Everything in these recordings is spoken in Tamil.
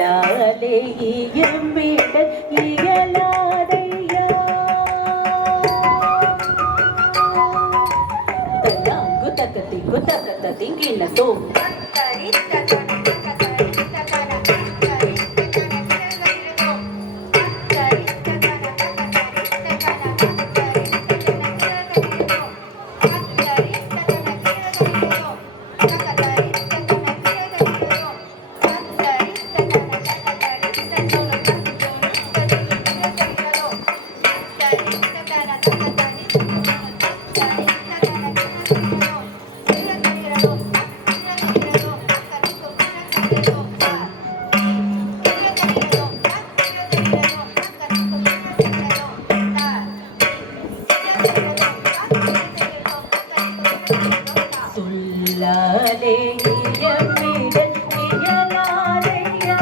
சொல்லாலே இயம்பிடல் இயலாதையா தல்லாங்கு தக்கத்திங்கு தக்கத்த திங்கினதோ சொல்லாலே இயம்பிடல் இயலாதையா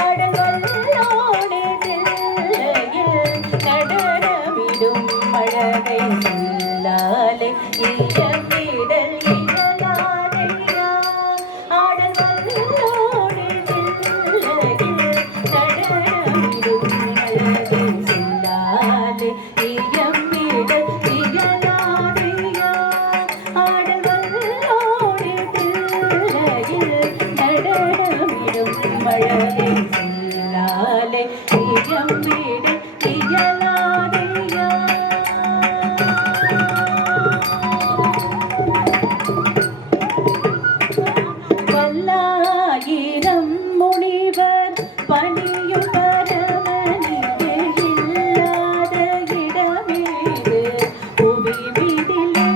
அடங்கல்லோடு தில்லையில் நடனமிடும் அழகை சொல்லாலே இயம்பிடல் இயலாதையா அடங்கல்லோடு தில்லையில் நடனமிடும் அழகை சொல்லாலே இயம்பிடல் இயலாதையா மழலை சொல்லாலே இயம்பிட இயலாதையா பல்லாயிரம் முனிவர் பணியும் பரமனிலே இல்லாத இடமேது புவி மீதிலே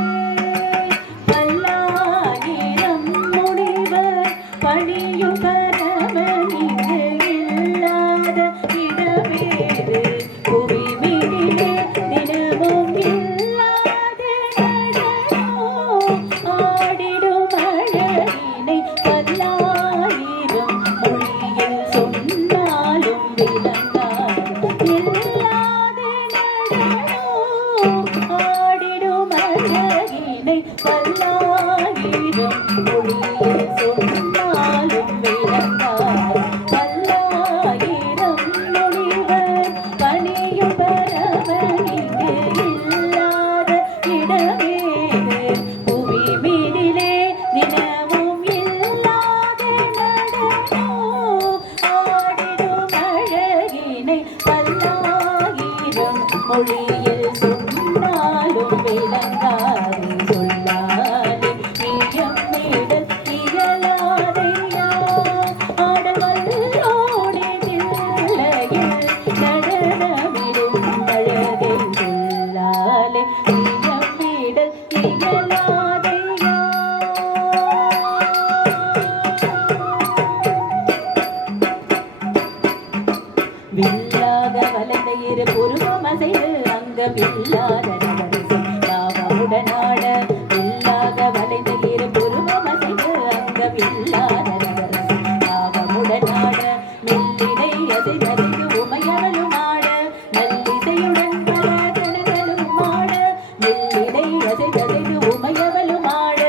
பல்லாயிரம் முனிவர் பணியும் மொழியில் சொன்னாலும் விளங்காது சொல்லாலே இயம்பிடல் இயலாதையா ஆடவல்லோடு தில்லையில் நடனமிடும் அழகை சொல்லாலே இயம்பிடல் இயலாதையா வில்லாக வளர்ந்த இரு புருவம் அசைந்து அங்கமில்லாத நகரசம் நாமமுடனாட வில்லாக வளைந்த இரு புருவம் அசைந்து அங்கமில்லாத நகரசம் நாமமுடனாட மெல்லிடை அசைந்ததைக்கு உமையவளும் ஆட நல்லிசையுடன் பல கணங்களும் ஆட மெல்லிடை அசைந்ததைக்கு உமையவளும் ஆட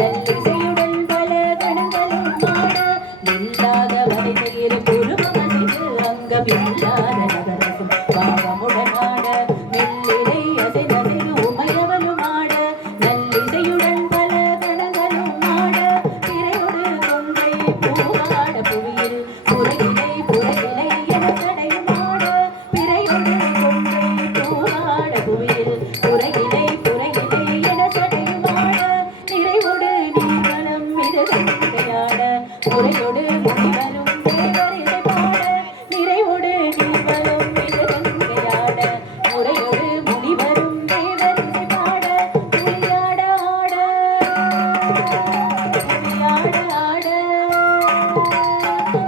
நல்லிசையுடன் பல கணங்களும் ஆட வில்லாக வளைந்த இரு புருவம் அசைந்து அங்கமில்லாத நகரசம் பாவமுடனாட மெல்லிடை அசைந்ததைக்கு உமையவளும் ஆட நல்லிசையுடன் பல கணங்களும் ஆட திரையொடு கொன்றை பூவாட புவியில் புறகிலை புறகிலை என தடையும் ஆட திரையொடு கொன்றை பூவாட புவியில் புறகிலை புறகிலை என தடையும் ஆட நிறைவொடு நீர்வனம் இது கங்கையாட முறையொடு முனிவரும் தேவரிடை பாட நிறைவொடு நீர்வனம் இது கங்கையாட முறையொடு முனிவரும் தேவரிடை பாட துளியாட ஆட துளியாட ஆட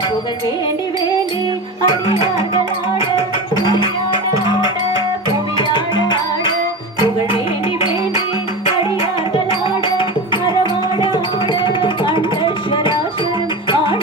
புகழ் வேண்டி வேண்டி அடியார்கள் ஆட துளியாட ஆட புவியாட ஆட புகழ் வேண்டி வேண்டி அடியார்கள் ஆட மரவாட ஆட அண்ட சராசரம் ஆட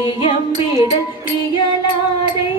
இயம்பிடல் இயலாதே